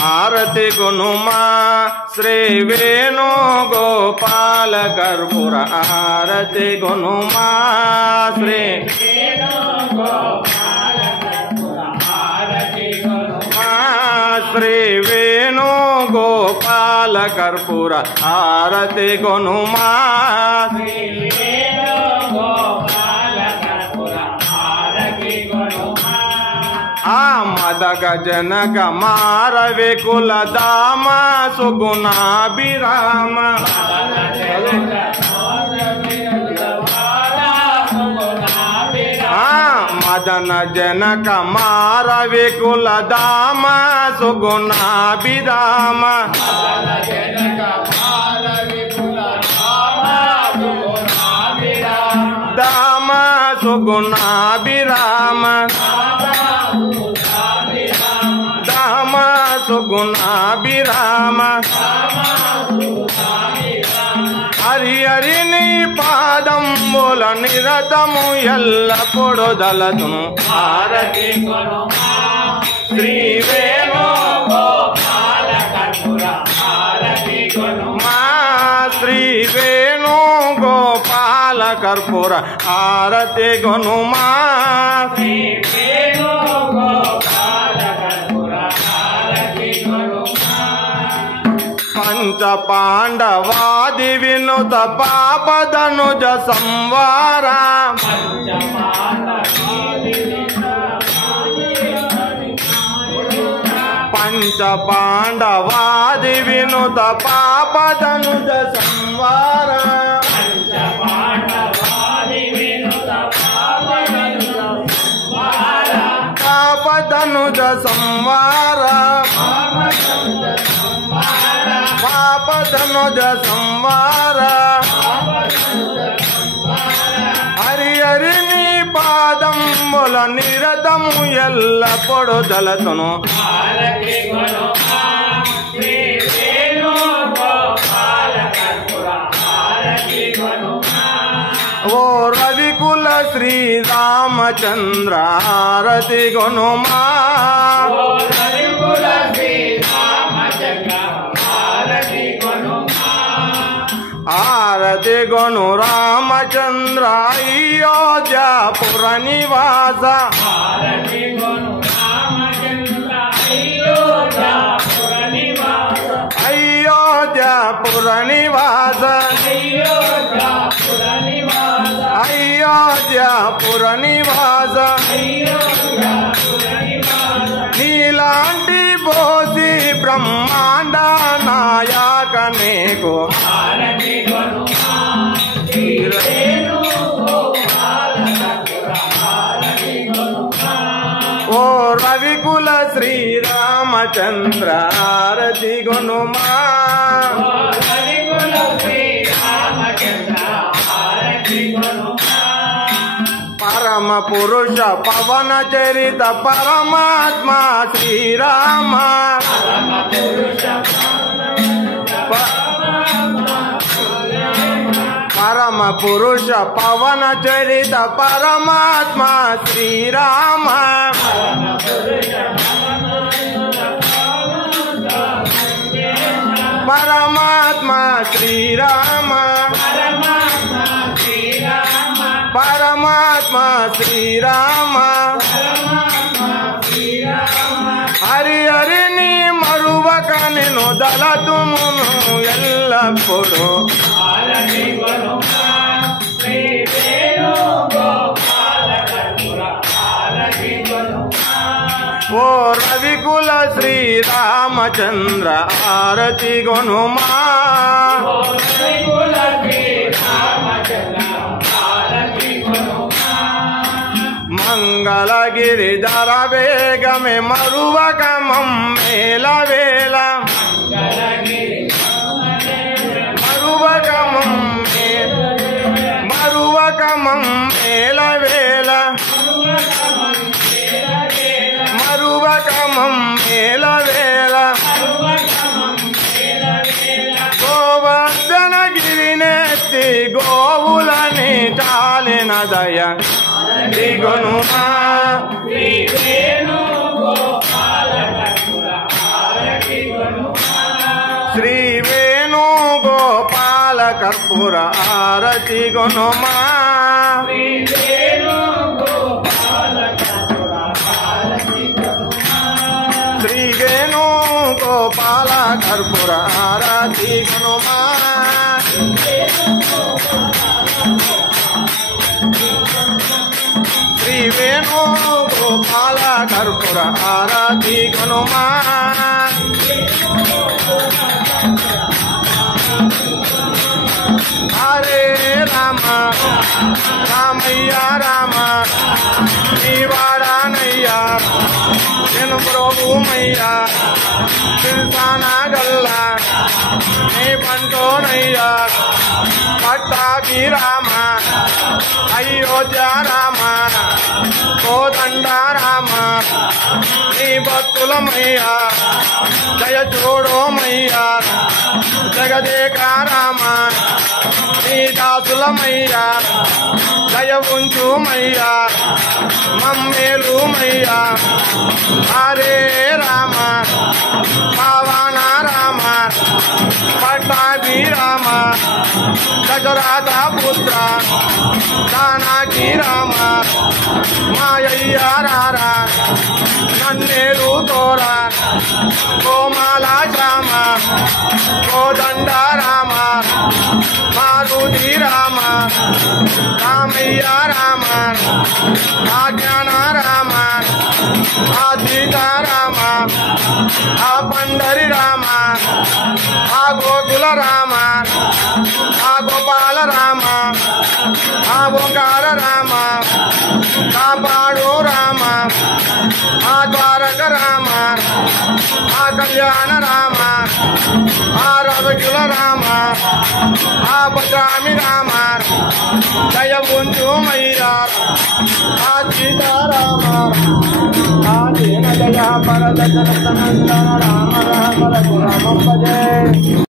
आरती गुनुमा श्री वेणु गोपाल कर्पूर आरती गुनुमा श्री श्री वेणु गोपाल कर्पूर आरती गुनुमा मदग जनक मार विकुल दाम सुगुणाभिराम मदन जनक मार विकुल दाम सुगुणाभिराम दाम सुगुणाभिराम दाम सुगुणाभिराम हरि हरि नी पादम बोल निरतमु एल्लपुडु दलतुनु आरती श्री वेणु गोपाल कर्पूर आरती गुनुमा श्री वेणु गोपाल कर्पूर आरती गुनुमा श्री वेणु गोपाल कर्पूर आरती गुनुमा पंच पांडवादि विनुत पाप धनुज संवार पंच पांडवादि विनुत पाप धनुज संवार पाप धनुज संवार पाप धनुज संवार हरि हरि नी पादम बोल निरतमु एल्लपुडु दलतुनु ओ रविकुल श्री रामचंद्र आरती गुनुमा आरती गुनु रामचंद्र अयोध्यापुर निवास अयोध्यापुर निवास अयोध्यापुर निवास नीलांटी बोसी ब्रह्मांड नायक नेको ओ रविकुल श्री रामचंद्र आरती गुनुमा परम पुरुष पवन चरित परमात्मा श्री राम परम पुरुष पवन चरित परमात्मा श्री राम परमात्मा श्री राम परमात्मा श्री राम हरि हरि नी मरुवक निनु दलतुमुनु एल्लपुडु ओ रविकुल श्री रामचंद्र आरती गुनुमा मंगल गिरिधर वेग में मरुवक मेल वेल मरुवक मेल वेल मरुवक मेल वेल गोवर्धन गिरिनेत्ति गोवुलनि चालिन दय गुनुमा శ్రీ వేణు గోపాల కర్పూర హారతి గుణమా శ్రీ వేణు గోపాల కర్పూర హారతి గుణమా శ్రీ వేణు గోపాల కర్పూర హారతి గుణమా హరే రామ రామయ్య రామ నీవాడానయ్యా నేను ప్రభుమయ్యా తిల్సానా గల్లా నీ పంటోనయ్యా పట్టాభి రామ అయోధ్య రామ కోదండ రామ నీ భక్తులమయ్యా జయ చూడోమయ్యా జగదేక రామ నీ దాసులమయ్యా జయ ఉంచుమయ్యా మమ్మేలుమయ్యా హరే రామ పావన రామ పట్టాభి రామ దశరథ పుత్ర జానకి రామ మాయయ్య రారా నన్నేలు తోరా కోమాల రామ కోదండ రామ మారుతి రామ రామయ్య రామ ఆజ్ఞాన రామ ఆదిత రామ ఆ పండరి రామ ఆ గోకుల రామ ఆ గోపాల రామ ఆ ఓంకార రామ కాపాడు రామ ఆ ద్వారక రామ ఆ కళ్యాణ రామ ఆ రవికుల రామ ఆ భద్రామి రామ జయ ఉంచుమయ్యా ఆ సీతారామ ఆ దీన జయ పరద జనతనందన రామ రామ రఘురామ భజే.